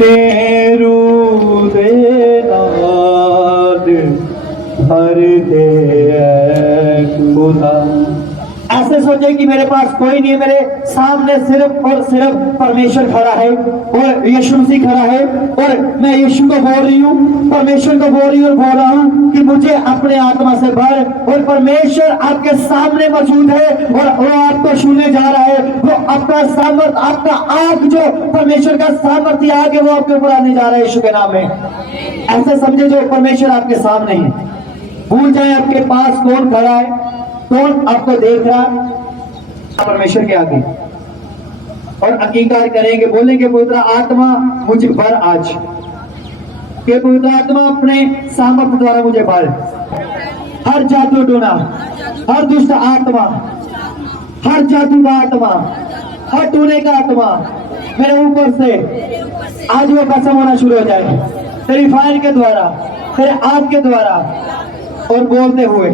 अपने रूह दे नाल भर दे ऐ खुदा। ऐसे सोचे कि मेरे पास कोई नहीं है, मेरे सामने सिर्फ और सिर्फ परमेश्वर खड़ा है और यीशु मसीह खड़ा है, और मैं यीशु को बोल रही हूँ, परमेश्वर को बोल रही हूँ, बोल रहा हूँ कि मुझे अपने आत्मा से भर। और परमेश्वर आपके सामने मौजूद है और वो आपको छूने जा रहा है। वो आपका सामर्थ, आपका आग, जो परमेश्वर का सामर्थ्य आग है, वो आपके ऊपर आने जा रहा है यीशु के नाम में। ऐसे समझे जो परमेश्वर आपके सामने है। भूल जाए आपके पास कौन खड़ा है, कौन आपको देख रहा, परमेश्वर के आगे, और अंगीकार करेंगे, बोलेंगे पवित्र आत्मा मुझे भर आज, कि पवित्र आत्मा अपने सामर्थ्य द्वारा मुझे भर। हर जादू टोना, हर दुष्ट आत्मा, हर जादू का आत्मा, हर टूने का आत्मा मेरे ऊपर से आज वो खत्म होना शुरू हो जाए, तेरी फायर के द्वारा, तेरे आग के द्वारा। और बोलते हुए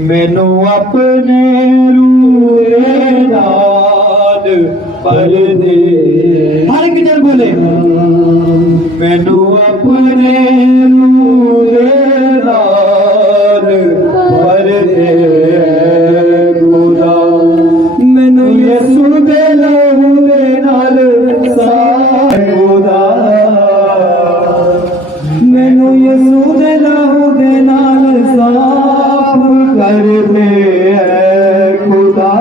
मैनू अपने रूह दे नाल भर दे। हर एक जन बोले मैनू अपने रूह दे नाल भर दे खुदा। मैनू यीशु दे लहू दे नाल साफ खुदा। मैनू यीशु दे लहू दे नाल साफ कर दे ऐ खुदा।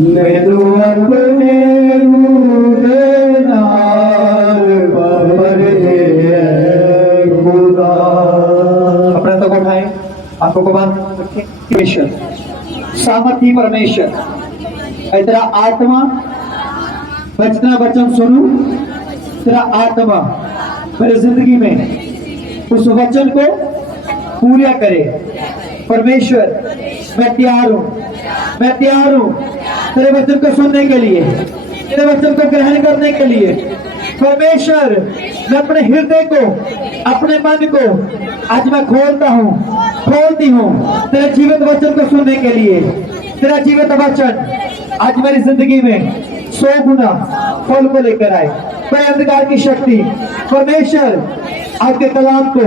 मैनू अपने रूह दे नाल भर दे ऐ खुदा। अपने तो उठाए, आंखों को बंद रखें। परमेश्वर, सामर्थी परमेश्वर, तेरा आत्मा बचना वचन सुनू, तेरा आत्मा मेरी जिंदगी में उस वचन को पूरा करे। परमेश्वर मैं तैयार हूँ, मैं तैयार हूँ तेरे वचन को सुनने के लिए, तेरे वचन को ग्रहण करने के लिए। परमेश्वर मैं अपने हृदय को, अपने मन को आज मैं खोलता हूँ, खोलती हूँ तेरे जीवित वचन को सुनने के लिए। तेरा जीवित वचन आज मेरी जिंदगी में 100 गुना फल को लेकर आए। कोई अंधकार की शक्ति परमेश्वर आपके कलाम को,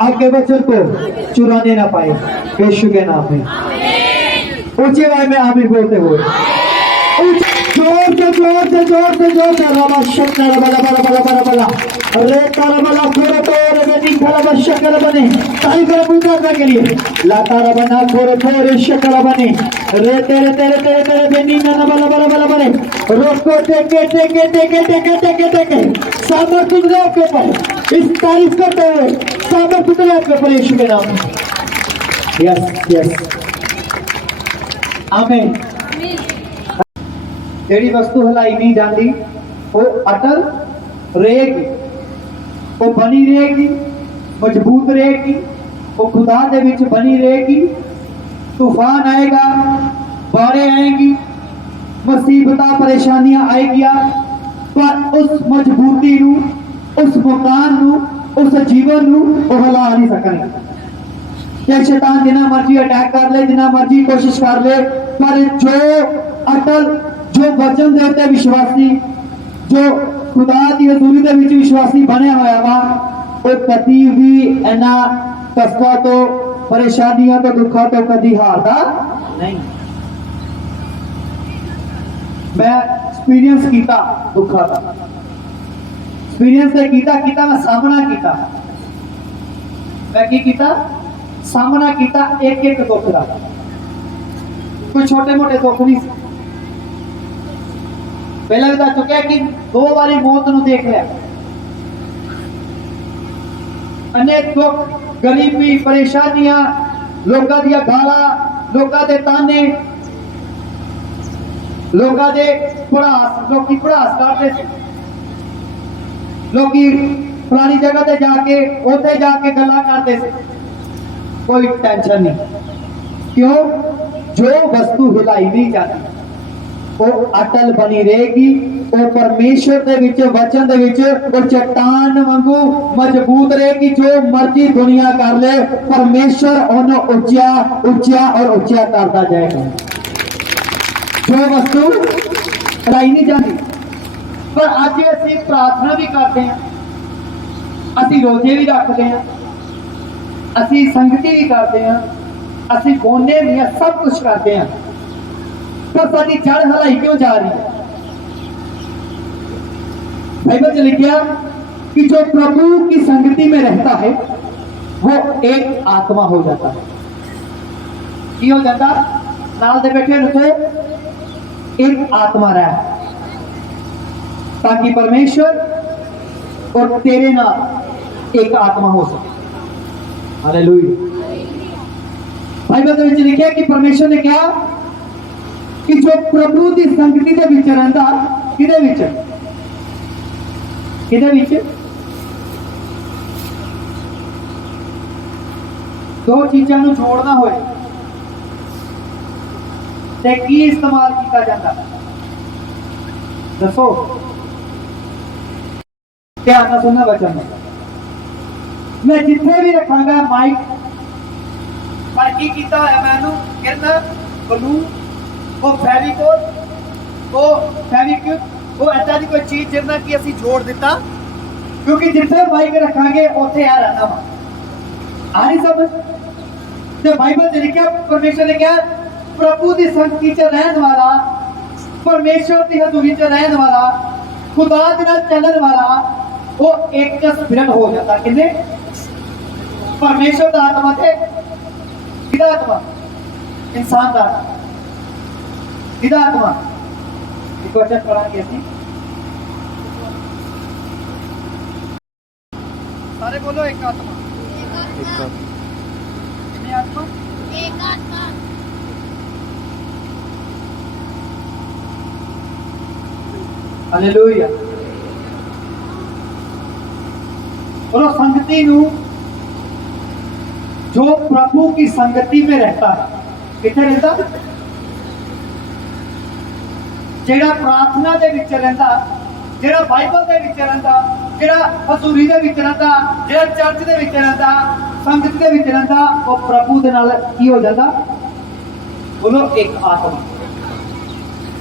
आपके वचन को चुराने ना पाए, यीशु के नाम में। ऊंचे आवाज में आमीन बोलते हुए, जोर से जोर से जोर से जोर से रबा शक्कर बला बला बला बला बला रे तारा बला खोरे तोरे बेटी खला शक्कर बने ताली कर पूजा के लिए। ला तारा बना खोरे तोरे शक्कर बने रे तेरे तेरे तेरे तेरे बेनी ना बला बला बला बले रोको टेके टेके टेके टेके टेके टेके सामर तुझे आपके ऊपर इस तारीफ करते हुए, सामर तुझे आपके ऊपर यीशु के नाम। यस यस आमीन। जेड़ी वस्तु हिलाई नहीं जाती वो अटल रहेगी, वो बनी रहेगी, मजबूत रहेगी, वो खुदा दे विच बनी रहेगी। तूफान आएगा, बाढ़ें आएंगी, मुसीबतां परेशानियां आएगियां, पर उस मजबूती नू, उस मकान नू, उस जीवन नू वो हिला नहीं सकने। चाहे शैतान जितना मर्जी अटैक कर ले, जितना मर्जी कोशिश कर ले, पर जो अटल, जो वचन दे उत्ते विश्वासी, जो खुदा दी हजूरी दे विच विश्वासी बने होया वा, वो कदी भी इन्हां कष्टां तो, परेशानियां तो, दुखों तो कदी हारदा नहीं। मैं एक्सपीरियंस कीता दुखा का, एक्सपीरियंस ते कीता मैं सामना कीता। मैं की कीता? सामना कीता एक एक दुख का। कोई छोटे मोटे दुख नहीं। पहले बता चुका कि 2 बारी मौत नूं देख लिया। अनेक दुख, गरीबी, परेशानियां, लोगों दी गालां, लोगों दे ताने, लोगों दे पड़ास, लोग पड़ास करते थे। लोग फलानी जगह ते जाके उत्थे जाके गल्लां करते थे। कोई टेंशन नहीं। क्यों? जो वस्तु हिलाई नहीं जाती वो अटल बनी रहेगी। वो परमेश्वर दे विच, वचन दे विच वो चट्टान वांगू मजबूत रहेगी। जो मर्जी दुनिया कर ले, परमेश्वर उन्हें ऊंचा ऊंचा और ऊंचा करता जाएगा। जो वस्तु हिलाई नहीं जाती, पर अज असीं प्रार्थना भी करते हैं, असीं रोजे भी रखते हैं, असीं संगति भी करते हैं, असीं बोलने भी हैं, सब कुछ करते हैं, पर साडी जड़ हलाई क्यों जा रही है? बाइबल च लिखा कि जो प्रभु की संगति में रहता है वो एक आत्मा हो जाता है। की हो जाता? नाल दे बैठे रुको, एक आत्मा रहा, ताकि परमेश्वर और तेरे नाल एक आत्मा हो सके। हालेलुया। बाइबल में लिखा कि परमेश्वर ने कहा कि जो प्रभु की संगति के विच रहिंदा, किदे विच? किदे विच? दो चीज़ों को जोड़ना होए ते की इस्तेमाल किया जाता? दसो, ध्यान नाल सुनना वचन। मैं जिथे भी रखांगा माइक पर की कीता होया, मैनू कहना ग्लू, वो फेविकोल, वो फेविक्विक, वो ऐसा दी कोई चीज जिन्ना कि असी जोड़ दिता, क्योंकि जिथे माइक रखांगे उत्थे आ रहना वा। आ नहीं समझ? तो बाइबल च लिखा, परमेश्वर ने कहा प्रभु की संगति च रहने वाला, परमेश्वर की हजूरी च रहने वाला, खुदा दे नाल चलने वाला, वो एक स्पिरिट हो जाता। किने? परमेश्वर का आत्मा थे, किदा आत्मा? इंसान का आत्मा, किदा आत्मा? एक क्वेश्चन पढ़ांगे असीं, सारे बोलो एक आत्मा। कितनी आत्मा? एक आत्मा। हालेलुया। बोलो संगति नू, जो प्रभु की संगति में रहता है, किथे रहता? जेड़ा प्रार्थना दे विच रहंदा, जेड़ा बाइबल दे विच रहंदा, जेड़ा हजूरी दे विच रहंदा, जेड़ा चर्च दे विच रहंदा, संगति दे विच रहंदा, वो प्रभु दे नाल की हो जाता? बोलो एक आत्मा।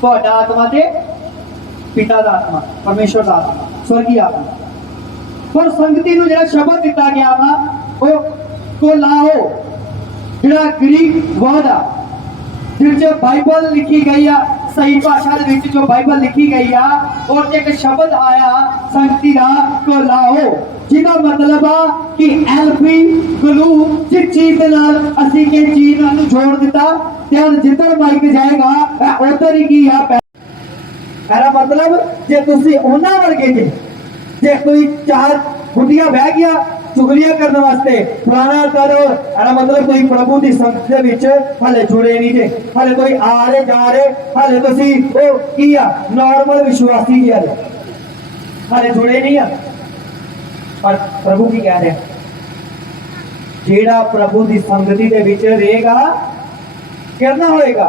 तुहाडा आत्मा ते पिता दा आत्मा, परमेश्वर दा आत्मा, स्वर्गीय आत्मा। पर संगति नू जेड़ा शब्द दिता गया वा, वो कोलाओ, जेड़ा ग्रीक वर्ड आ, जिस बाइबल लिखी गई आ, सही भाषा दे विच जो बाइबल लिखी गई आ, और एक शब्द आया संगति दा कोलाओ, जिसका मतलब आ कि एलपी ग्लू, जिस चीज दे नाल असीं के चीज नू जोड़ दिता, ते जिधर माइक जाएगा उधर ही की आ। मेरा मतलब जे तुसी उन्हां वर्गे जे कोई चार बुढ़िया बह गया चुगलियां करने वास्ते फलाना करो, मेरा मतलब कोई प्रभु की संगत दे विच हाले जुड़े नहीं जे, हाले कोई आ रहे जा रहे, हाले तुसी ओ की आ नॉर्मल विश्वासी ही हाले जुड़े नहीं आ। पर प्रभु की कह रहे, जेड़ा प्रभु की संगति दे विच रहेगा करना होएगा।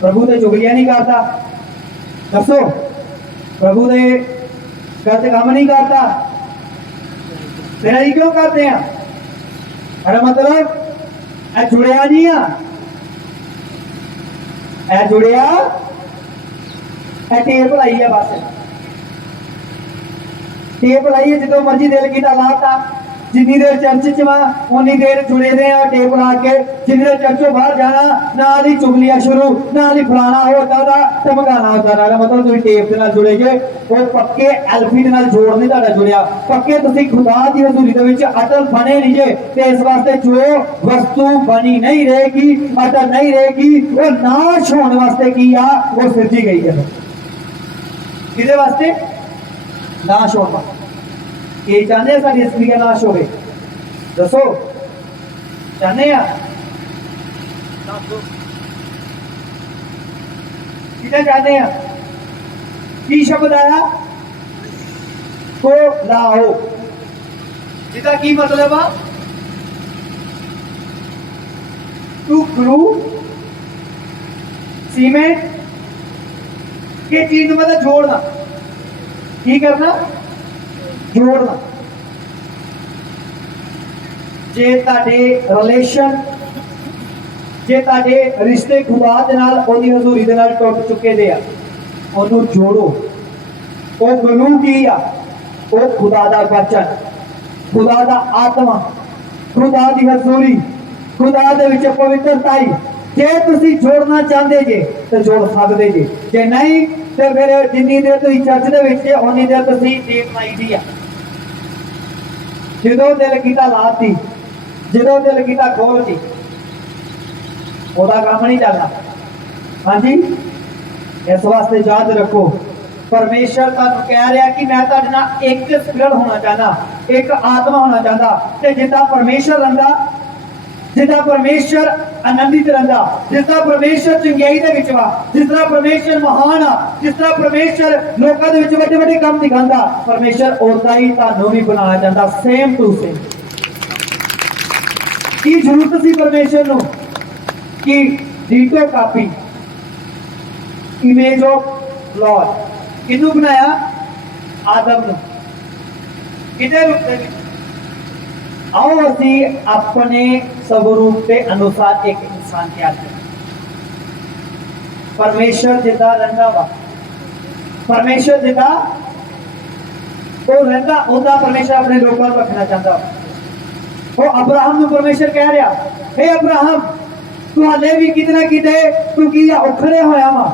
प्रभु तो चुगलियां नहीं करता, दसो प्रभु दे गलत काम नहीं करता, फिर अभी क्यों करते हैं? मेरा मतलब ए जुड़िया नहीं आ, ए जुड़िया ए टेप लाई है, बस टेप लाई है, जो मर्जी दिल की लाता, जिन्नी देर चर्च च वा उन्नी देर जुड़े दे आ टेप ला के, जिन्नी देर चर्चों बाहर जाना नाल ही चुगलियां शुरू, नाल ही फलाना होता था, धमकाना होता था। मतलब तुम टेप के नाल जुड़े जे, वो पक्के एल्फी दे नाल जोड़ नहीं तुहाडा जुड़िया, पक्के तुसीं खुदा दी हजूरी दे विच अटल बने नहीं जे। ते इस वास्ते जो वस्तु बनी नहीं रहेगी, अटल नहीं रहेगी, वो नाश होने वास्ते की आ, वो सिरजी गई है। किहदे वास्ते? नाश होने वास्ते। ये चाहते हैं सारी असलियत नाश हो, दसो चाहते हैं? किधर चाहते हैं? की शब्द आया को लाओ, जिसका की मतलब आ टू ग्लू सीमेंट के चीज मतलब जोड़ना, की करना? जोड़ना। जे ताडे रिलेशन, जे ताडे रिश्ते खुदा दे नाल ओदी हजूरी दे नाल टुट चुके दे आ, ओनू जोड़ो। ਉਹ ਗਲੂ ਕੀ ਆ? ਉਹ ਖੁਦਾ ਦਾ ਵਚਨ, ਖੁਦਾ ਦਾ ਆਤਮਾ, ਖੁਦਾ ਦੀ ਹਜ਼ੂਰੀ, ਖੁਦਾ ਦੇ ਵਿੱਚ ਪਵਿੱਤਰਤਾਈ। ਜੇ ਤੁਸੀਂ ਜੋੜਨਾ ਚਾਹੁੰਦੇ ਜੇ ਤੇ ਜੋੜ ਸਕਦੇ ਜੇ, ਜੇ ਨਹੀਂ ਤੇ ਫਿਰ ਜਿੰਨੀ ਦੇਰ ਤੁਸੀਂ ਚਰਚ ਦੇ ਵਿੱਚ ਉਨੀ ਦੇਰ ਤੁਸੀਂ ਦੇਖ ਮਾਈ ਦੀ ਆ। ਜਦੋਂ ਦਿਲ ਕੀਤਾ ਲਾਤੀ, ਜਦੋਂ ਦਿਲ ਕੀਤਾ ਖੋਲਤੀ, ਉਹਦਾ ਕੰਮ ਨਹੀਂ ਚੱਲਦਾ। ਹਾਂਜੀ, ਇਸ ਵਾਸਤੇ ਯਾਦ ਰੱਖੋ, ਪਰਮੇਸ਼ਰ ਤੁਹਾਨੂੰ ਕਹਿ ਰਿਹਾ ਕਿ ਮੈਂ ਤੁਹਾਡੇ ਨਾਲ ਇੱਕ ਸਪਿਰਟ ਹੋਣਾ ਚਾਹੁੰਦਾ, ਇੱਕ ਆਤਮਾ ਹੋਣਾ ਚਾਹੁੰਦਾ। ਤੇ ਜਿੱਦਾਂ ਪਰਮੇਸ਼ਰ ਰਹਿੰਦਾ, ਜਿੱਦਾਂ ਪਰਮੇਸ਼ਰ ਆਨੰਦਿਤ ਰਹਿੰਦਾ, ਜਿਸ ਤਰ੍ਹਾਂ ਪਰਮੇਸ਼ਰ ਚੰਗਿਆਈ ਦੇ ਵਿੱਚ ਵਾ, ਜਿਸ ਤਰ੍ਹਾਂ ਪਰਮੇਸ਼ਰ ਮਹਾਨ ਆ, ਜਿਸ ਤਰ੍ਹਾਂ ਪਰਮੇਸ਼ਰ ਲੋਕਾਂ ਦੇ ਵਿੱਚ ਵੱਡੇ ਵੱਡੇ ਕੰਮ ਦਿਖਾਉਂਦਾ, ਪਰਮੇਸ਼ਰ ਉਦਾਂ ਹੀ ਤੁਹਾਨੂੰ ਵੀ ਬਣਾਉਣਾ ਚਾਹੁੰਦਾ, ਸੇਮ ਟੂ ਸੇਮ। ਕੀ ਜ਼ਰੂਰਤ ਸੀ ਪਰਮੇਸ਼ਰ ਨੂੰ ਕਿ ditto copy, image of Lord ਕਿਹਨੂੰ ਬਣਾਇਆ? ਆਦਮ ਨੂੰ। ਕਿਹਦੇ ਰੂਪ ਦੇ ਵਿੱਚ? आओ ਅਸੀਂ अपने स्वरूप के अनुसार एक इंसान तैयार करें। परमेश्वर जिदा रंगा वा, परमेश्वर जिदा वो रंगा उदा परमेश्वर अपने लोगों को रखना चाहता। वो अब्राहम को परमेश्वर कह रहा, हे अब्राहम तू हाले भी कितना किते तू की उखड़े होया वा,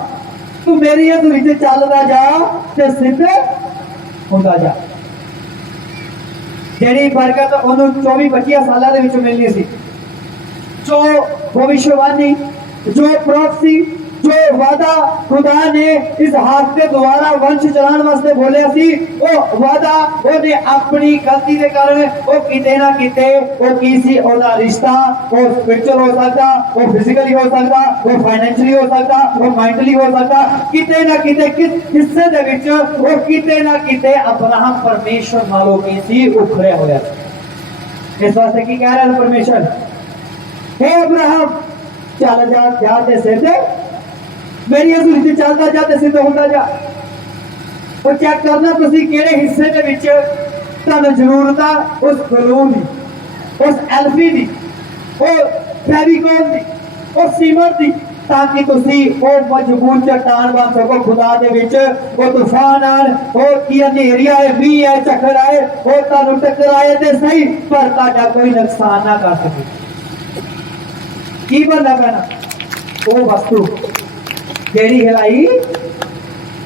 तू मेरी अधूरी से चलदा जा ते सिद्ध होंदा जा। ਜਿਹੜੀ ਬਰਕਤ ਉਹਨੂੰ 24-25 ਸਾਲਾਂ ਦੇ ਵਿੱਚ ਮਿਲਣੀ ਸੀ, ਜੋ ਭਵਿੱਖਬਾਣੀ, ਜੋ ਪ੍ਰੋਫੈਸੀ, ਜੋ ਵਾਦਾ ਖੁਦਾ ਨੇ ਇਸਹਾਕ ਦੇ ਦੁਆਰਾ ਵੰਸ਼ ਚਲਾਉਣ ਵਾਸਤੇ ਬੋਲਿਆ ਸੀ, ਉਹ ਵਾਦਾ ਉਹਨੇ ਆਪਣੀ ਗਲਤੀ ਦੇ ਕਾਰਨ ਉਹ ਕਿਤੇ ਨਾ ਕਿਤੇ ਉਹ ਕੀ ਸੀ, ਉਹਦਾ ਰਿਸ਼ਤਾ ਉਹ ਸਪਿਰਚੁਅਲ ਹੋ ਸਕਦਾ, ਉਹ ਫਿਜ਼ੀਕਲੀ ਹੋ ਸਕਦਾ, ਉਹ ਫਾਈਨੈਂਸ਼ੀਅਲੀ ਹੋ ਸਕਦਾ, ਉਹ ਮੈਂਟਲੀ ਹੋ ਸਕਦਾ, ਕਿਤੇ ਨਾ ਕਿਤੇ ਕਿਸ ਹਿੱਸੇ ਦੇ ਵਿੱਚ ਉਹ ਕਿਤੇ ਨਾ ਕਿਤੇ ਅਬਰਾਹਮ ਪਰਮੇਸ਼ਰ ਨਾਲੋਂ ਕੀ ਸੀ, ਉਖੜਿਆ ਹੋਇਆ। ਇਸ ਵਾਸਤੇ ਕੀ ਕਹਿ ਰਿਹਾ ਪਰਮੇਸ਼ਰ, हे अब्राहम चल जा, जा ते सिद्ध मेरी हजूरी ते चलदा जा ते सिद्ध होंदा जा। और चेक करना तुसी किहड़े हिस्से दे विच तुहानूं जरूरत आ उस गलून दी, उस एल्फी दी, उस फेविकोल दी, उस सीमर दी, ताकि तुसी वो मजबूत चट्टान बन सको। खुदा दे विच वो तूफान आन, वो की हनेरी आए, मींह आए, झक्खड़ आए, वो तुहानूं टकराए ते सही पर तुहाडा कोई नुकसान ना कर सके। की बनना पैना? वो वस्तु जेड़ी हिलाई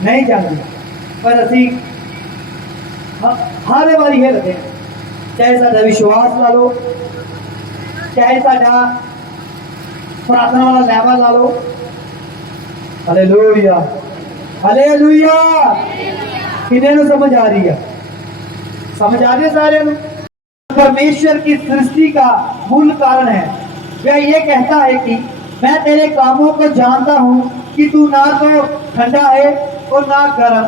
नहीं जाती, पर असी हर वारी हिलते हैं, चाहे साडा विश्वास ला लो, चाहे साडा प्रार्थना वाला लेवल ला लो। Hallelujah, hallelujah. किन्ने नूं समझ आ रही है? समझ आ रही है सारे नूं? परमेश्वर की सृष्टि का मूल कारण है, वह ये कहता है कि मैं तेरे कामों को जानता हूँ कि तू ना तो ठंडा है और ना गर्म।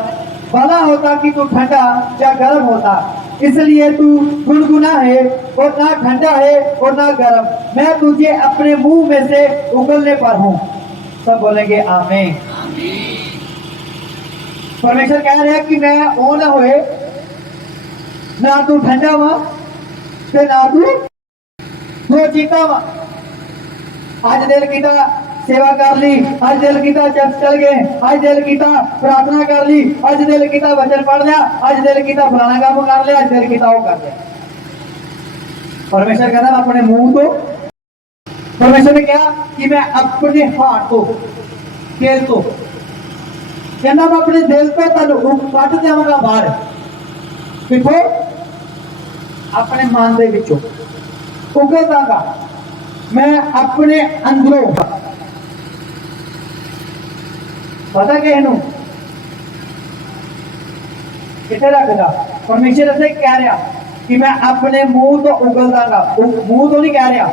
भला होता कि तू ठंडा या गर्म होता, इसलिए तू गुनगुना है और ना ठंडा है और ना गर्म। मैं तुझे अपने मुंह में से उगलने पर हूँ। सब बोलेंगे आमीन। परमेश्वर कह रहे हैं कि मैं ओ ना होए, ना तू ठंडा वा ते ना तू चीता वा। आज दिल कीता सेवा कर ली, आज दिल कीता चर्च चल गए, आज दिल कीता प्रार्थना कर ली, आज दिल कीता वचन पढ़ लिया, आज दिल कीता फलाना काम कर लिया, आज दिल कीता वो कर लिया। परमेश्वर कहना अपने मुंह तो, परमेश्वर ने कहा कि मैं अपने हाथ तो, दिल तो, कहना मैं अपने दिल तो तुहानूं कट देवांगा बाहर। किथों? अपने मन दे विचों उगल दांगा मैं अपने अंदरों। पता किस नूं किथे रखदा? परमेश्वर ऐसे कह रहा कि मैं अपने मुंह तो उगल दांगा। मुंह तो नहीं कह रहा,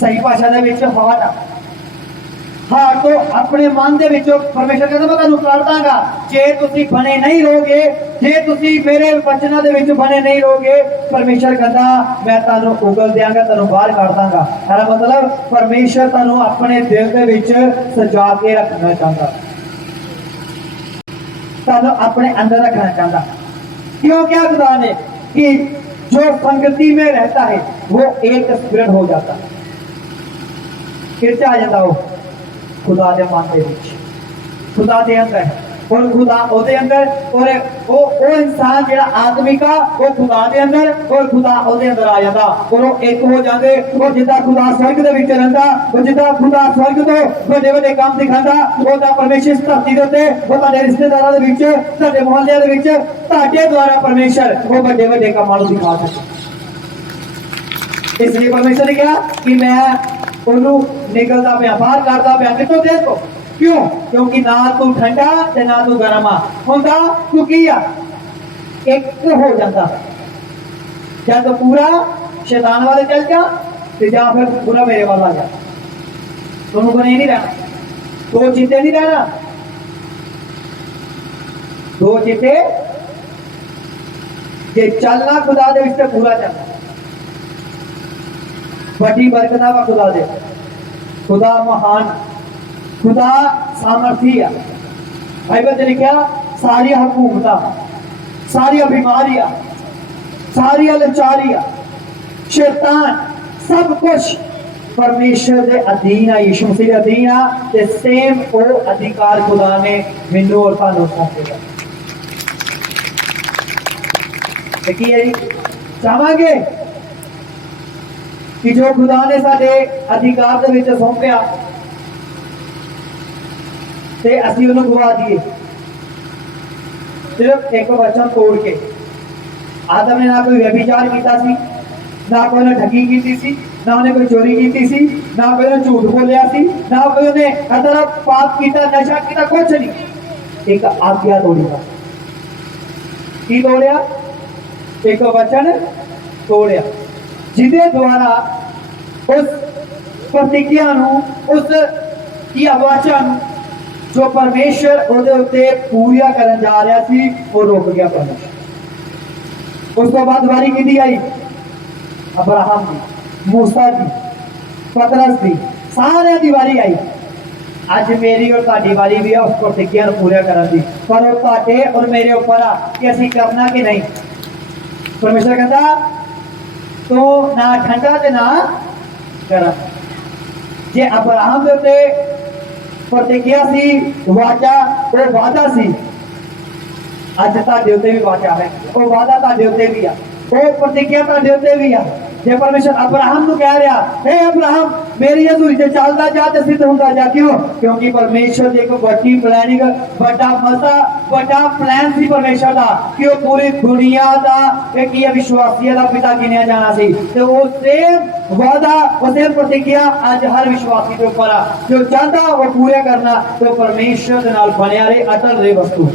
सही भाषा दे विच हार्ट आ। हार्ट तो अपने मन दे विचों परमेश्वर कहता मैं तुहानूं कर दांगा जे तुसीं बने नहीं रहोगे, जे तुसीं मेरे वचनां दे विच बने नहीं रहोगे। परमेश्वर कहता मैं तुहानूं उगल देंगा, तुहानूं बाहर कर दांगा। मेरा मतलब परमेश्वर तुहानूं अपने दिल दे विच सजा के रखना चाहता, तुहानूं अपने अंदर रखना चाहता। क्यों? क्या खुदा ने कि जो संगति में रहता है वो एक स्पिरिट हो जाता है। किस आ जाता हो? खुदा दे मन दे विच, खुदा दे अंदर और खुदा ओदे अंदर और वो इंसान जेड़ा आत्मिक आ वो खुदा दे अंदर और खुदा ओदे अंदर आ जाता और वो एक हो जाते और जिदा खुदा स्वर्ग दे विच रहिंदा और जिदा खुदा स्वर्ग तो बड़े बड़े काम दिखांदा ओदा परमेश्वर इस धरती दे उत्ते वो तुहाडे रिश्तेदारां दे विच तुहाडे मोहल्ले दे विच तुहाडे द्वारा परमेश्वर वो बड़े बड़े कामां नूं दिखा सके। इसलिए परमेश्वर ने कहा कि मैं ओनू निकलता पाया बाहर करता पाया कितों देर को क्यों क्योंकि ना तू ठंडा ते ना तू गर्म आ हुंदा तू की आ एक हो जाता या तो पूरा शैतान वाले चल जा ते या फिर पूरा मेरे वाला जा दोनों को नहीं रहना दो चित्ते नहीं रहना दो चित्ते ये चलना खुदा दे विच पूरा चलना बड़ी बरकत वा खुदा दे खुदा महान खुदा सामर्थी है बाइबल ने लिखा सारी हुकूमत सारी बीमारियां सारी लाचारियां शैतान सब कुछ परमेश्वर के अधीन है यीशु मसीह के अधीन है ते सेम वो अधिकार खुदा ने मैनू और तुहानू सौंपेगा ते की है चाहांगे कि जो खुदा ने साडे अधिकार दे विच सौंपिया ते असीं उहनूं गवा दिए सिर्फ एक वचन तोड़ के। आदम ने ना कोई व्यभिचार किया सी ना कोई ने ठगी की सी ना उन्हें कोई चोरी की सी ना कोई ने झूठ बोलिया सी ना कोई ने अदर पाप किया नशा किया कुछ नहीं एक आज्ञा तोड़ी की तोड़िया एक वचन तोड़िया जिदे द्वारा उस प्रतिज्ञा उस की आवाजा जो परमेश्वर ਉਹਦੇ ਉੱਤੇ ਪੂਰੀਆਂ ਕਰਨ ਜਾ ਰਿਹਾ ਸੀ ਉਹ ਰੁਕ ਗਿਆ परमेश्वर। उस तो बाद वारी किहदी आई अब्राहम की मूसा की पतरस की सारे की वारी आई अज मेरी और तुहाडी वारी भी है उस प्रतिज्ञा ਨੂੰ पूरा करने की पर वो तुहाडे और मेरे ऊपर आ कि असीं करना कि नहीं। परमेश्वर कहता तो ना ठंडा ते ना गरम जे अब्राहम दे उत्ते प्रतिज्ञा सी वाचा वो वादा सी अज तुहाडे उत्ते भी वाचा है वो वादा तुहाडे उत्ते भी आ वो प्रतिज्ञा तुहाडे उत्ते भी आ जे परमेश्वर अब्राहम नूं कह रहा हे अब्राहम मेरी अधूरी ते चलदा जा ते सिद्ध हुंदा जा क्यों क्योंकि परमेश्वर दी एक बड़ी प्लानिंग बड़ा मता बड़ा प्लान सी परमेश्वर दा कि वो पूरी दुनिया दा एक ही विश्वासिया दा पिता गिनिया जाना सी ते वो सेम वादा वो सेम प्रतिज्ञा आज हर विश्वासी के ऊपर आ जो चाहता वो पूरा करना तो परमेश्वर दे नाल बनिया रहे अटल रहे वस्तु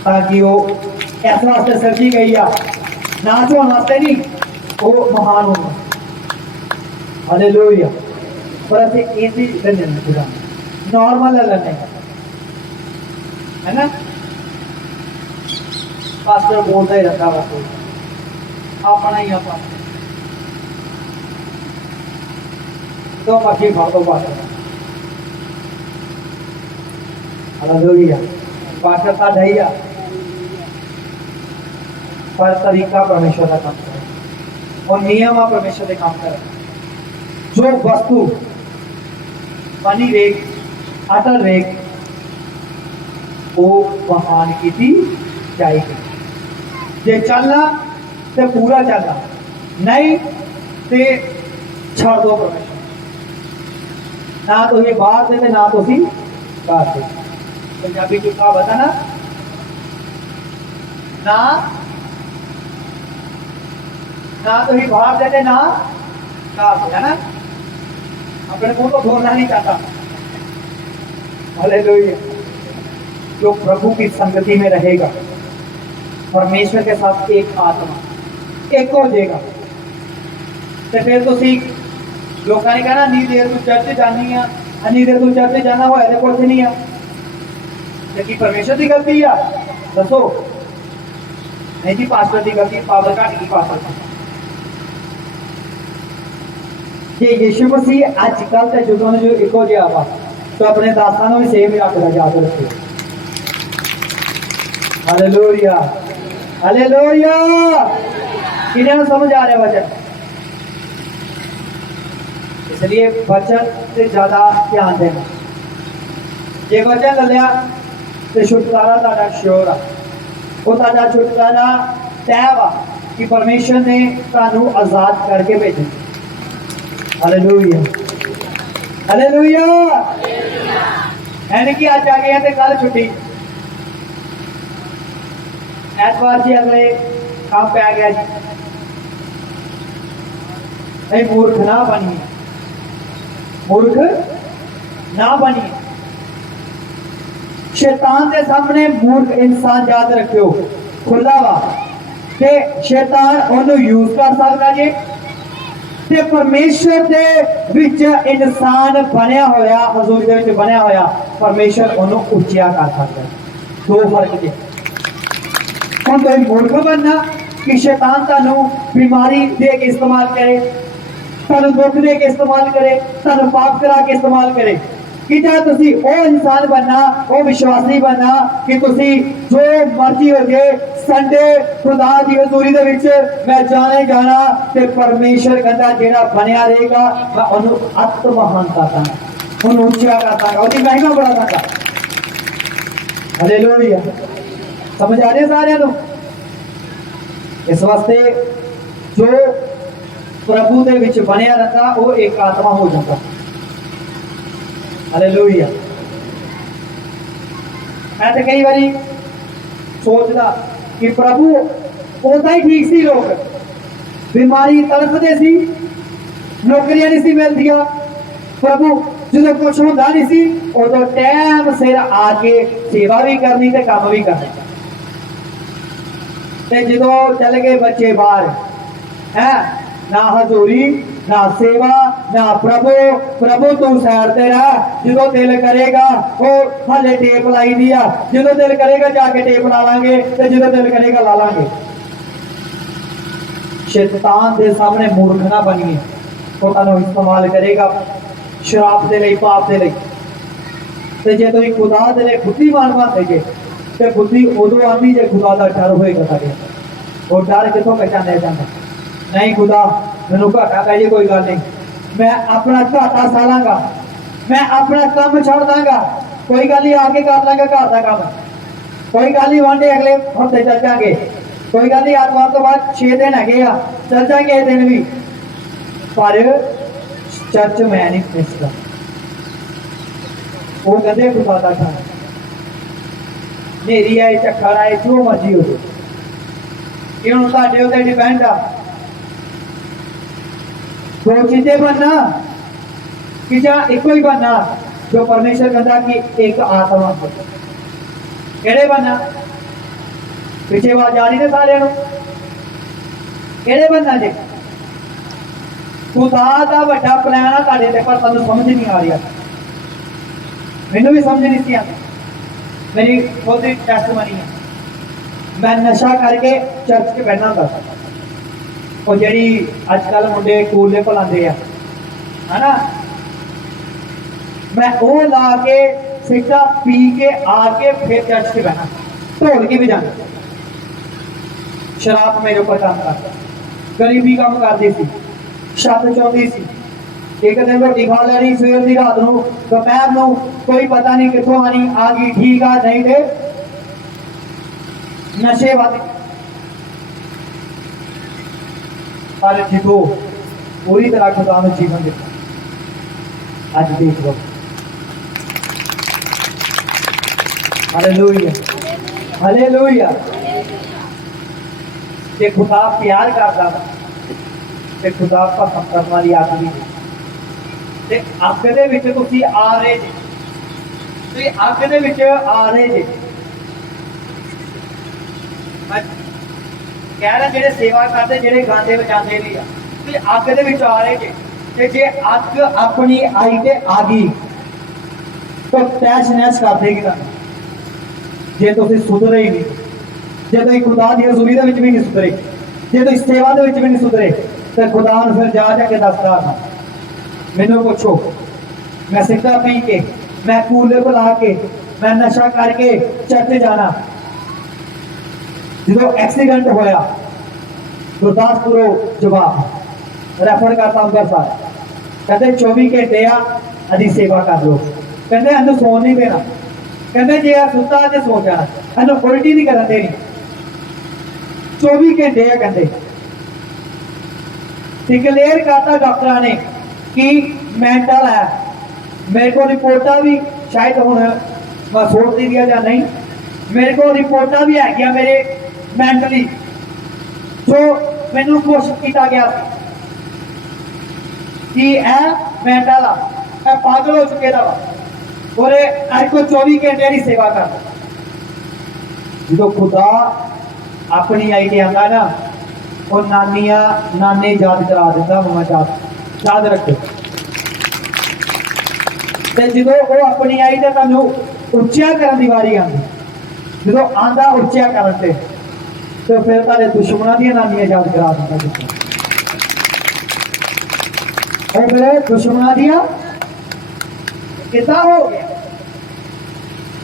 ताकि वो इस वास्ते सर्जी गई आ नाच होने वास्ते नहीं वो महान होगा हालेलुया पर ऐसे इजी नहीं पूरा नॉर्मल नहीं है ना पास्टर बोलता ही रहता है कोई अपना ही अपना तो बाकी भागो पास्टर हालेलुया पास्टर का ढैया पर तरीका परमेश्वर का काम करे और नियम परमेश्वर के काम करे जो वस्तु बनी रेख अटल रेख वो महान की जाएगी जे चलना तो पूरा चलना नहीं तो छड़ दो परमेश्वर ना तो ये बाहर देते ना तो ही बाहर दे पंजाबी जो कहावत है ना ना तो ही बाहर देते ना है ना अपने मुंह को बोलना नहीं चाहता हालेलुया जो प्रभु की संगति में रहेगा परमेश्वर के साथ एक आत्मा एक हो जाएगा तो फिर तो सीख लोग ने कहना नी देर तू चर्च जानी है नी देर तू चर्च जाना हो ऐसे कुछ नहीं है लेकिन परमेश्वर की गलती है दसो नहीं जी पास्टर की गलती पावर घट की पास्टर जे यीशु मसीह अजकल के युग में जो इको जिहा वा तो अपने दासां नूं भी सेम ही रखदा याद रखियो हालेलुया हालेलुया किन्हें समझ आ रहा वचन इसलिए वचन से ज्यादा ध्यान देना जे वचन लिया ਤੇ ਛੁਟਕਾਰਾ ਤੁਹਾਡਾ ਸ਼ੋਰ ਆ, ਉਹ ਤੁਹਾਡਾ ਛੁਟਕਾਰਾ ਤੈਅ ਵਾ ਕਿ ਪਰਮੇਸ਼ਰ ਨੇ ਤੁਹਾਨੂੰ ਆਜ਼ਾਦ ਕਰਕੇ ਭੇਜਿਆ। Hallelujah, hallelujah. ਐਨ ਕਿ ਅੱਜ ਆ ਗਏ ਤੇ ਕੱਲ ਛੁੱਟੀ, ਐਤਵਾਰ ਜੀ ਅਗਲੇ ਕੰਮ ਪੈ ਗਿਆ ਜੀ। ਇਹ ਮੂਰਖ ਨਾ ਬਣੀਏ, मूर्ख ना बनिए। शैतान के सामने मूर्ख इंसान याद रखियो खुला वा ते शैतान ओनू यूज कर सकता जे ते परमेश्वर दे विच इंसान बनया होया, हजूर दे विच बनया होया परमेश्वर ओनू उच्चिया कर सकता है। दो फर्क जे हम कोई मूर्ख बनना कि शैतान तानू बीमारी दे के इस्तेमाल करे, ਤੁਹਾਨੂੰ ਦੁੱਖ ਦੇ ਕੇ ਇਸਤੇਮਾਲ ਕਰੇ, ਤੁਹਾਨੂੰ ਪਾਪ ਕਰਾ ਕੇ ਇਸਤੇਮਾਲ ਕਰੇ ਕਿ ਜਾਂ ਤੁਸੀਂ ਉਹ ਇਨਸਾਨ ਬਣਨਾ, ਉਹ ਵਿਸ਼ਵਾਸੀ ਬਣਨਾ ਕਿ ਤੁਸੀਂ ਜੋ ਮਰਜ਼ੀ ਹੋ ਜੇ ਸੰਡੇ ਖੁਦਾ ਦੀ ਹਜ਼ੂਰੀ ਦੇ ਵਿੱਚ ਮੈਂ ਜਾਣੇ ਜਾਣਾ ਤੇ ਪਰਮੇਸ਼ਰ ਕਹਿੰਦਾ ਜਿਹੜਾ ਬਣਿਆ ਰਹੇਗਾ ਮੈਂ ਉਹਨੂੰ ਅਤ ਮਹਾਨ ਕਰਦਾ, ਉਹਨੂੰ ਉੱਚਾ ਕਰਦਾ, ਉਹਦੀ ਮਹਿਮਾ बढ़ाਦਾ। ਹਾਲੇਲੂਇਆ। ਸਮਝ ਆ ਰਿਹਾ ਸਾਰਿਆਂ ਨੂੰ? ਇਸ ਵਾਸਤੇ ਜੋ प्रभु दे विच बनया रहता वो एक आत्मा हो जाता। हालेलुया। मैं तो कई बारी सोचता कि प्रभु उदा ही ठीक सी, लोग बीमारी तड़फते सी, नौकरियां नहीं सी मिलदियां, प्रभु जो कुछ होंदा नहीं सी उदों टाइम सिर आके सेवा भी करनी ते काम भी करना, ते जो चल गए बच्चे बाहर है ना हजूरी ना सेवा ना प्रभु, प्रभु तू सैर ते रह, जो दिल करेगा वो हाले टेप लाई दी आ, जो दिल करेगा जाके टेप ला लांगे ते जो दिल करेगा ला लांगे। शैतान दे सामने मूर्ख ना बनिए, वो तुहानू इस्तेमाल करेगा शराब दे लई, पाप दे लई। ते जे तुसीं खुदा दे लई बुद्धिमान बनदे जे ते बुद्धि उदों आंदी जे खुदा दा डर होएगा तुहाडे। वो डर किथों पहचानिया जांदा? नहीं खुदा मैनू घाटा पै जे कोई गल नहीं, मैं अपना घाटा सालांगा, मैं अपना काम छड़ दांगा, कोई गल नहीं आके कर लांगा घर का काम, कोई गल नहीं वांडे अगले हफ्ते चल जाएंगे, कोई गल नहीं आतवार तो बाद 6 दिन है चल जाएंगे दिन भी, पर चर्च मैं नहीं मिसदा। वो कहते खुदा का घर नेरी आए झक्खड़ आए जो मर्जी हो जाए कि हम साढ़े उत्ते डिपेंड आ। दो चीजें बनना कि जा एक ही बनना जो परमेश्वर कहता कि एक आत्मा हो, केड़े बनना? पिछे आवाज आ रही है सारे केड़े बनना जे? खुदा दा वड्डा प्लान आ तुहाडे ते, पर तुहानू समझ नहीं आ रही, मैनू भी समझ नहीं सी आती। मेरी खुद टेस्टमनी है, मैं नशा करके चर्च च बैठना होंदा सी, और जी अजकल मुंडे कूले भलाते है ना, मैं वो ला के सिक्का पी के आके फिर चर्च से बहना, ढोल के भी जाना, शराब मेरे ऊपर काम करता, गरीबी काम करती थी, छत चाहती सी, एक दिन रोटी खा लैनी सवेर की रात को दोपहर को कोई पता नहीं कितों आनी आ गई, ठीक आ नहीं थे नशे वाले। पर जो पूरी तरह खुदा ने जीवन दिता अज देख लो। Hallelujah, hallelujah. जे खुदा प्यार करता ते खुदा पसंद करने वाली अग भी ते अग दे विच तुसीं आ रहे जे, तुसीं अग दे विच आ रहे जे। मैं कह रहा जेडे सेवा करते जेडे गाते बजाते भी तुसीं अग दे विच आ रहे जे, ते जे अग अपनी आई ते आ गई तो तैश नैश कर देगी तुहानू, जे तुसीं सुधरे ही नहीं, जे तुसीं खुदा दी हज़ूरी दे विच भी नहीं सुधरे, जे तुसीं सेवा दे विच भी नहीं सुधरे तो खुदा नूं फिर जाके दसदा मैनू पुछो, मैं सिगरेट पी के, मैं कूले बुला के, मैं नशा करके चर्च जाना। जो एक्सीडेंट होया गुरदासपुर जवाब रेफर करता अंबरसर, कहते 24 घंटे आ अभी सेवा कर लो, कहते अनु सौन नहीं देना, कहते जे आ सुता ते सो जाना, इन्हू उल्टी नहीं करन देनी, 24 घंटे है कहते। डिक्लेयर करता डॉक्टर ने कि मेंटल है। मेरे को रिपोर्टा भी शायद हूँ मैं सोच दी दिया या नहीं, मेरे को रिपोर्टा भी है गया मेरे मेंटली जो मैनू घोषित किया गया कि मेंटल आ पागल हो चुके दा और अज को 24 घंटे की सेवा कर। जो खुदा अपनी आई के आंदा ना वो नानिया नाने याद करा देता, मम्मा याद रखो। जो वो अपनी आई तो तुम उच्चा करने की वारी आती, जो आंदा उच्चा करते तो फिर तेरे दुश्मनों दी नानियां याद करा देता। और फिर दुश्मनों दिया कितना हो गया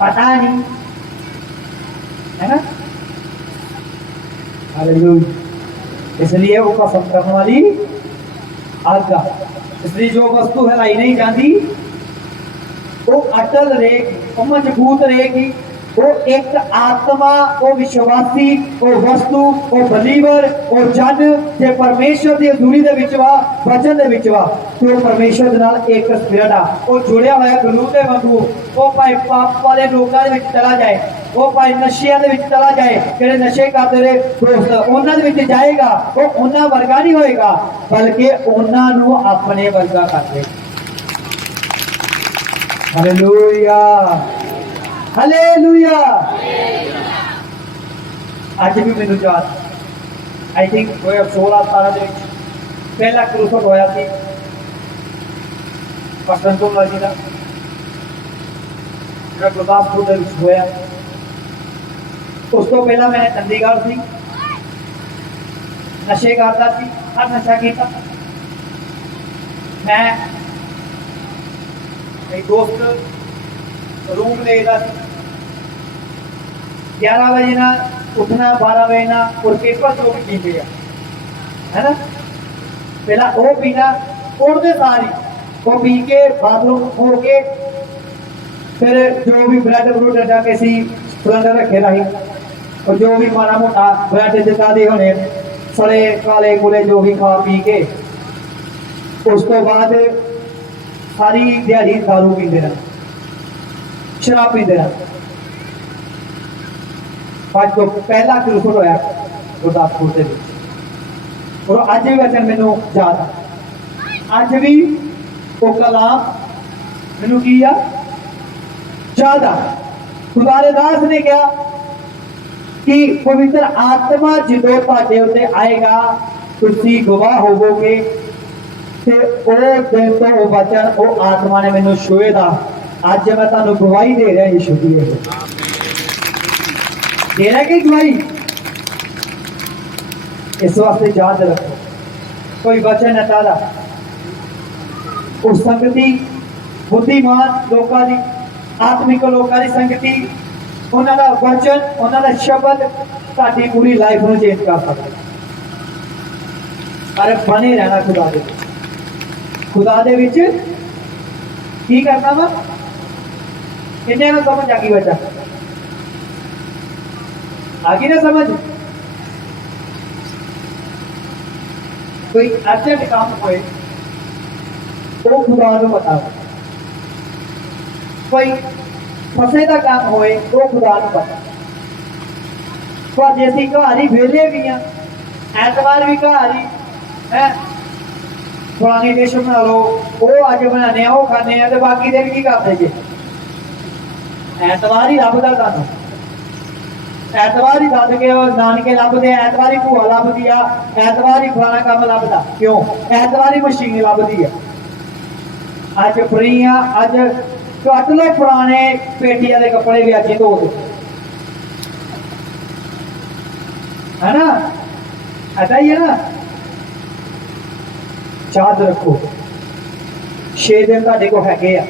पता नहीं, है ना। हालेलुया। इसलिए वो पसंद करने वाली आज्ञा, इसलिए जो वस्तु हिलाई नहीं जाती वो अटल रहेगी, वो मजबूत रहेगी। वो एक आत्मा, वो विश्वासी, वो वस्तु, वो बलीवर, वो जन जे परमेश्वर की हजूरी दे विच वा, वचन दे विच वा, तो परमेश्वर दे नाल एक स्पिरिट आ, वो जुड़िया होया गलू दे वांगू। वो भाई पाप वाले लोगों दे विच चला जाए, वो भाई नशिया दे विच चला जाए, जेड़े नशे करते रहे दोस्त उन्हां दे विच जाएगा, वो उन्हां वर्गा नहीं होएगा बल्कि उन्हां नूं अपने वर्गा कर देगा। Hallelujah, hallelujah. आज भी मैनू याद, आई थिंक 2016-17 ਦੇ ਵਿੱਚ ਪਹਿਲਾ ਕਰੂਸਡ ਹੋਇਆ ਸੀ ਪਸੰਦ ਤੋਂ ਲੱਗੀ ਦਾ ਜਿਹੜਾ ਗੁਰਦਾਸਪੁਰ ਦੇ ਵਿੱਚ ਹੋਇਆ। ਉਸ ਤੋਂ ਪਹਿਲਾਂ ਮੈਂ ਚੰਡੀਗੜ੍ਹ ਸੀ, ਨਸ਼ੇ ਕਰਦਾ ਸੀ, ਹਰ ਨਸ਼ਾ ਕੀਤਾ। ਮੈਂ एक दोस्त रूम लेगा 11 बजे ना उठना, 12 बजे ना, और पेपर जो भी पीते है ना। पहला वो पीना, उड़ते सारी वो पी के बाथरूम हो के फिर जो भी ब्रेड ब्रूड डा के सी सिलेंडर रखे रही, और जो भी माड़ा मोटा ब्रेड जिता दे होने सड़े काले कुले जो भी खा पी के, उस तो बाद सारी दिहाड़ी दारू पीते रह, शराब पीते रह। अज तो पहला क्रूसड होया गुरदासपुर के, और अज भी वचन मैनू याद आ, अज भी वो कलाम मैनू की आ याद आ। खुदा दे दास ने कहा कि पवित्र आत्मा जो तुहाडे उत्ते आएगा तुसी गवाह होवोगे, ते ओ दिन तो वो वचन वो आत्मा ने मैनू छुए दा। अज मैं तुहानू गवाही दे रहा, यीशु दी दे रहा कि गवाही। इस वास्ते याद रखो, कोई वचन है तारा उस संगति बुद्धिमान लोगों की, आत्मिक लोगों की संगति, उन्होंने वचन, उन्होंने शब्द ताड़ी पूरी लाइफ में चेंज कर सकता। पर बने रहना खुदा दे, खुदा दे विच की करना वा। किन्ने ना समझ आ गई बच्चा, आ गई ना समझ। कोई अर्जेंट काम होए वो खुदा को पता, कोई फसे का काम होए वो खुदा को पता। पर जैसी कहानी वेले भी हैं, ऐतवार भी कहानी है, पुरानी डिश बना लो, वो अज बनाने वो खाने, तो बाकी दिन की करते जी। ऐतवार ही लभदा तुहानू, ऐतवार ही दस के नानके लभदे, ऐतवार ही भूआ लभदी आ, ऐतवार ही फलाना काम लभदा। क्यों? ऐतवार ही मशीन लभदी है। अज फ्री आ, अज कट लो पुराने पेटिया के कपड़े भी अज ही धो दो, है ना, ऐसा ही है ना। याद रखो 6 दिन तुहाडे को हैगे आ,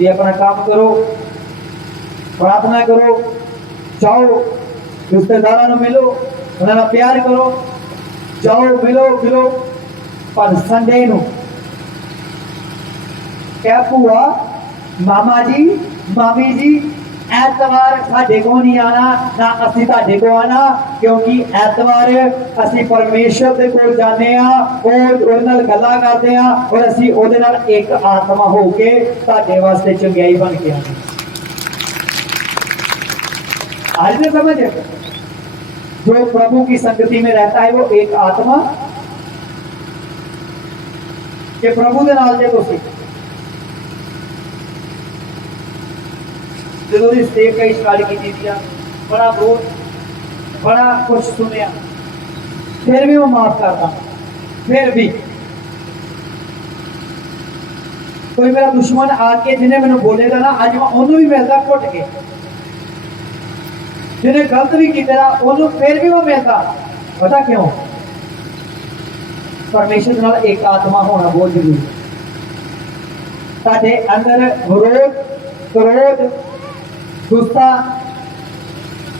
ये अपना काम करो, प्रार्थना करो, जाओ रिश्तेदारों को मिलो, उन्होंने प्यार करो, जाओ मिलो मिलो। पर संडे नूं क्या भूआ, मामा जी, मामी जी, ਐਤਵਾਰ ਸਾਡੇ ਕੋ ਨਹੀਂ ਆਣਾ, ਨਾ ਅਸੀਂ ਤੁਹਾਡੇ ਕੋ ਆਣਾ, ਕਿਉਂਕਿ ਐਤਵਾਰ ਅਸੀਂ ਪਰਮੇਸ਼ਰ ਦੇ ਕੋਲ ਜਾਂਦੇ ਆ, ਉਹਦੇ ਨਾਲ ਗੱਲਾਂ ਕਰਦੇ ਆ, ਔਰ ਅਸੀਂ ਉਹਦੇ ਨਾਲ ਇੱਕ ਆਤਮਾ ਹੋ ਕੇ ਤੁਹਾਡੇ ਵਾਸਤੇ ਚੰਗਿਆਈ ਬਣ ਕੇ ਆਉਂਦੇ। आज में समझ है, जो प्रभु की संगति में रहता है वो एक आत्मा के प्रभु के नाल देखो सी जो स्टेज का स्टार्ट की थी, बड़ा बहुत बड़ा कुछ सुनिया, फिर भी वो माफ करता, फिर भी कोई मेरा दुश्मन आके जिन्हें मैंने बोलेगा ना, अज मैं उन्होंने भी मिलता घुट के, जिन्हें गलत भी किया उन्होंने फिर भी वो मिलता। पता क्यों? परमेश्वर के नाल एक आत्मा होना बहुत जरूरी है। साडे अंदर विरोध, क्रोध, गुस्सा,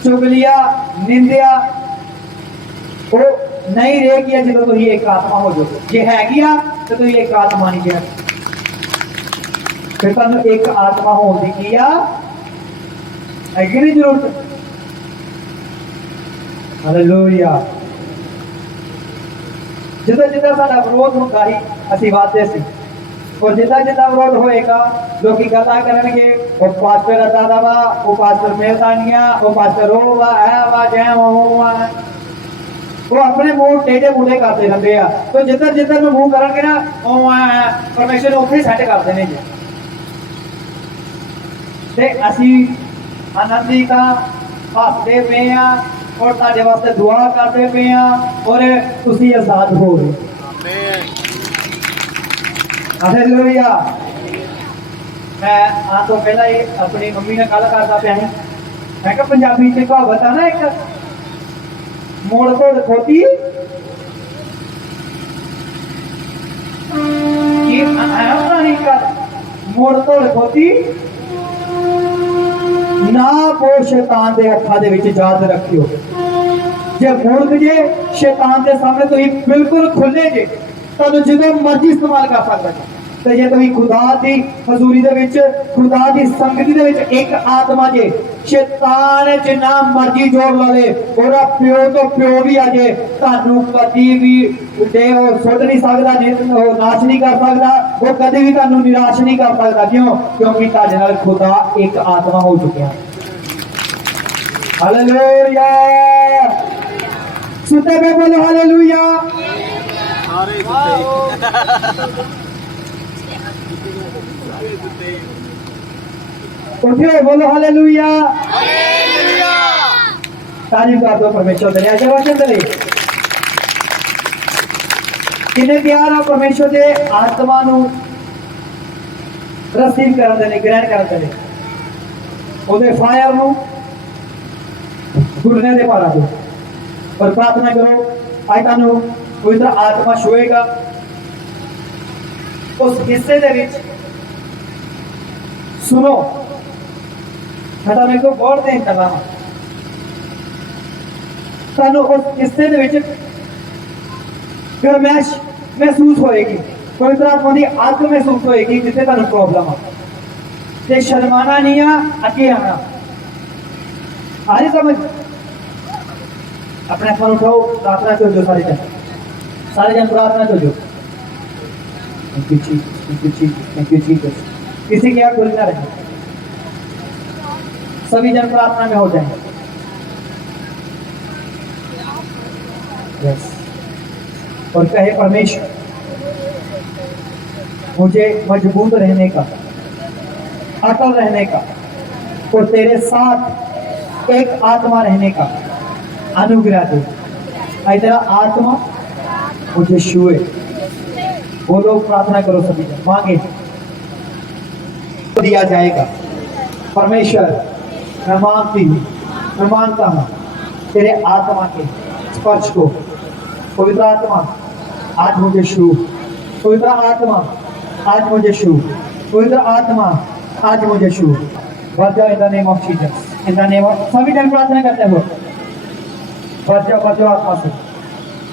चुगलिया, निंदिया वो नहीं रहेगी जो तुम एक आत्मा हो जाओ। जे हैगी आ तो तुम एक आत्मा नहीं है, फिर तुम एक आत्मा होने की है कि नहीं जरूरत। हालेलुया। जिदा जिदा साडा विरोध होता ही असीं वादे सी, और जिदा जिदा विरोध होएगा लोग गल्लां करनगे, वो पास्टर अदा दा वा, वो पास्टर मेहरबानिया, वो पास्टर ओ वा है वा जै वो वा, वो अपने मुंह टेढ़े मुंडे करते रहंदे आ। तो जिधर जिधर में मुंह करनगे ना ओ है परमेश्वर उत्थे सेट कर देने जी। ते असीं आनंदिता हसदे पे आ और ਤੁਹਾਡੇ ਵਾਸਤੇ ਦੁਆ ਕਰਦੇ ਪਏ ਆ, ਔਰ ਤੁਸੀਂ ਆਜ਼ਾਦ ਹੋ ਗਏ। ਹਾਲੇਲੂਇਆ। मैं आज तो पहला ही अपनी मम्मी ने गल करता पिया है, मैं क्या पंजाबी च कहावत है ना एक, मोड़ तोड़ खोती मोड़ तोड़ खोती ना पो शैतान दे हत्थां दे विच याद रखियो। जे मुड़ जे शैतान के सामने तुसीं बिल्कुल खुले जे, तुहानूं जो मर्जी इस्तेमाल कर सकदा है। तो जे तुसीं खुदा दी हजूरी दे विच, खुदा दी संगति दे विच एक आत्मा जे, शैतान जिन्ना मर्जी जोर लावे, ओहदा प्यो तो प्यो भी आ जे, तुहानूं कदी भी सुट नहीं सकदा, नाश नहीं कर सकदा, वो कदी भी तुहानूं निराश नहीं कर सकदा। क्यों? क्योंकि तुहाडे नाल खुदा एक आत्मा हो चुकिया। हालेलुया। सुनते पे बोलो हालेलुया। उठे बोलो हालेलुया। तारीफ कर दो परमेश्वर दे। आजा वचन दे किन्ने तैयार हो परमेश्वर दे आत्मा नू रिसीव करन दे, ग्रहण करन दे, ओदे फायर नू घुटने दे पारा दो और प्रार्थना करो। आज तुहानू पवित्र आत्मा छुएगा उस हिस्से दे विच। सुनो, मैं तुहानू एक गौर देन चला हां, तुहानू उस हिस्से दे विच गरमैश महसूस होएगी, पवित्र आत्मा की आग महसूस होएगी जिसे तुहानू प्रॉब्लम आ, ते शर्माना नहीं आ, अगे आना। आ रही समझ? अपने हाथ उठाओ, प्रार्थना कर जो सारे जन प्रार्थना कर जो। Thank you Jesus, thank you Jesus, thank you Jesus. किसी की आंख खुली ना रहे, सभी जन प्रार्थना में हो जाए। यस। और कहे परमेश्वर मुझे मजबूत रहने का, अटल रहने का और तेरे साथ एक आत्मा रहने का अनुग्रह दे। तेरा आत्मा मुझे छुए। वो लोग प्रार्थना करो, सभी मांगे तो दिया जाएगा। परमेश्वर मैं मांगता हूँ तेरे आत्मा के स्पर्श को। पवित्र आत्मा आज मुझे छू, पवित्र आत्मा आज मुझे छू, पवित्र आत्मा आज मुझे छू। बढ़ जाओ in the name of Jesus, in the name of. सभी जन प्रार्थना करते हो, बढ़ जाओ आत्मा से।